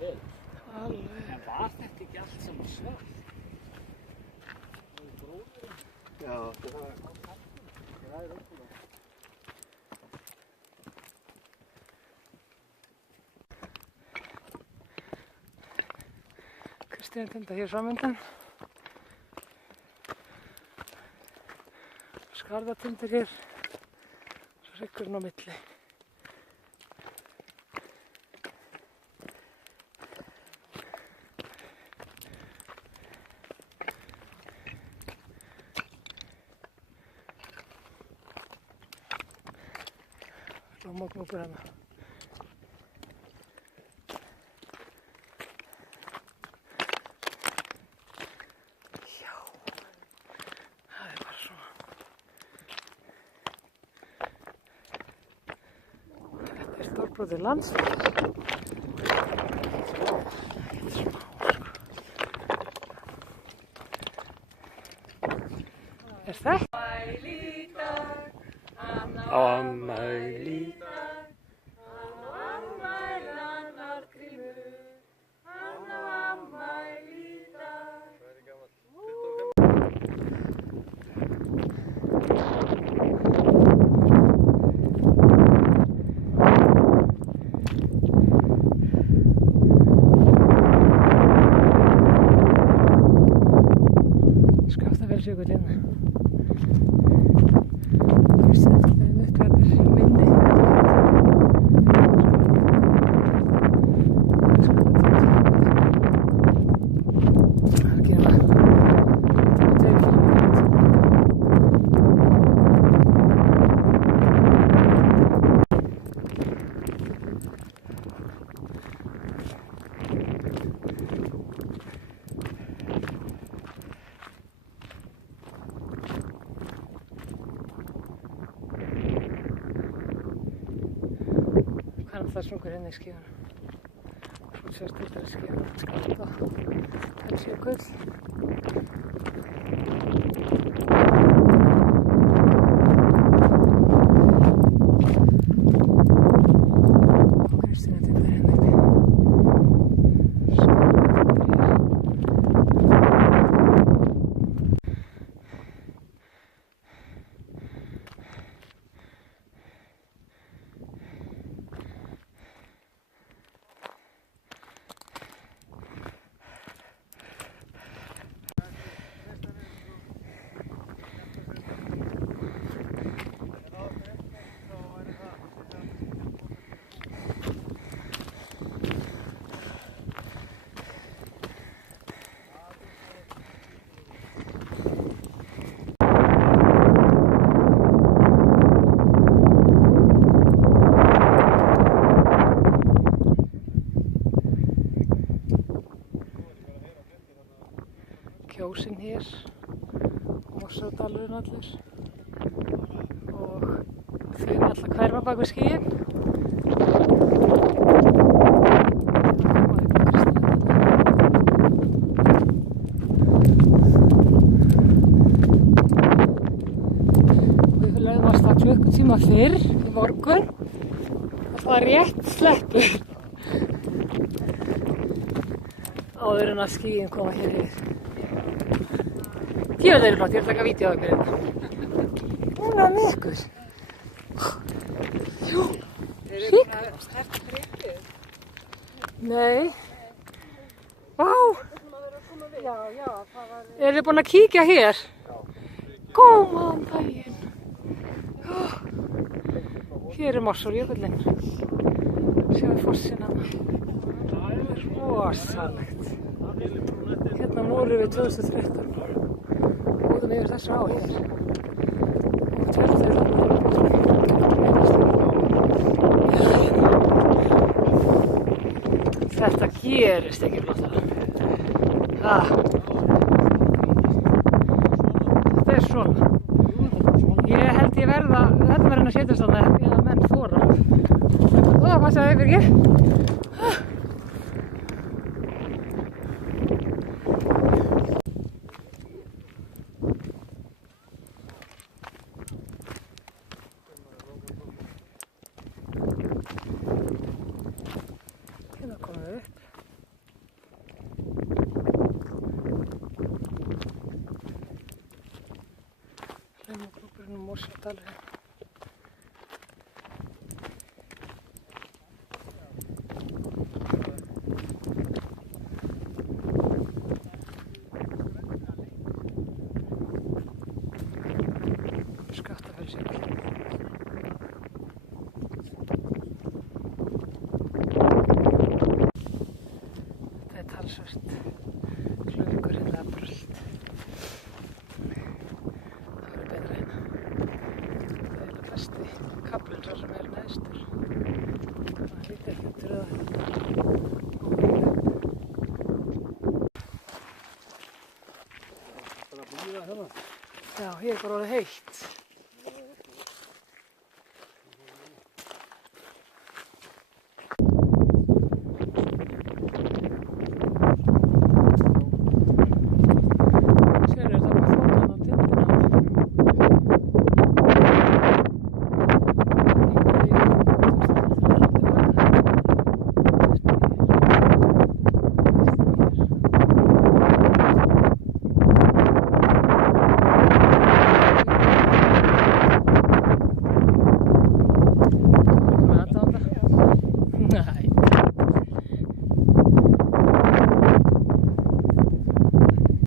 veður. Alveg. En var þetta ekki allt saman svart? Það er gróðurinn. Já, það er ótrúlega. Kristín Tinda hér framöndan. Skarðatindur hér. Svo hryggurinn á milli. Lómagnúpur hérna. Já, það er bara svona. Þetta er stórbrotið landsvæði. Þetta er smá, sko. Er þetta? Afmæli. Skaftafellsjökullinn. Fyrst eftir þetta uppgrættir minni. Það gerir maður 2 kilometrar. Hvannafellshnúkur hérna í skífunum. Svo sést þetta í skífunum. Skaftafellsjökull. Kristín Tinda hérna uppi. Skarðatindur hér. Kjósinn hér, Mossadalurinn allur og þau alltaf hverfa bak við skýin. Við lögðum af stað klukkutíma fyrr í morgun. Það var rétt sleppur áður en að skýin koma hér yfir. Tíu þeir eru flott, ég er að taka vídeo á ykkur hérna. Hún er með ykkur. Jú. Sík. Nei. Vá. Eru þið búin að kíkja hér? Góðan daginn. Hér er Mosseljökullinn. Sjáðu fossinn hann. Það er rosalegt. Hérna vorum við 2013. Út yfir þessu á hér. Þetta gerist ekki flottara. Þetta er svona. Ég held ég verða, þetta verður að setjast þarna eða menn þora. Hvað sagði þið fyrir ekki? Hérna komum við upp. Mosfjalldalur. Skaftafellsjökull. Þetta er talsvert klungur hérna brölt. Það verður betra hérna. Það er eiginlega besti kaflinn svo sem er neðstur. Það lítið ekki út fyrir það. Bara að búið það hérna. Já, hér er bara orðið heitt.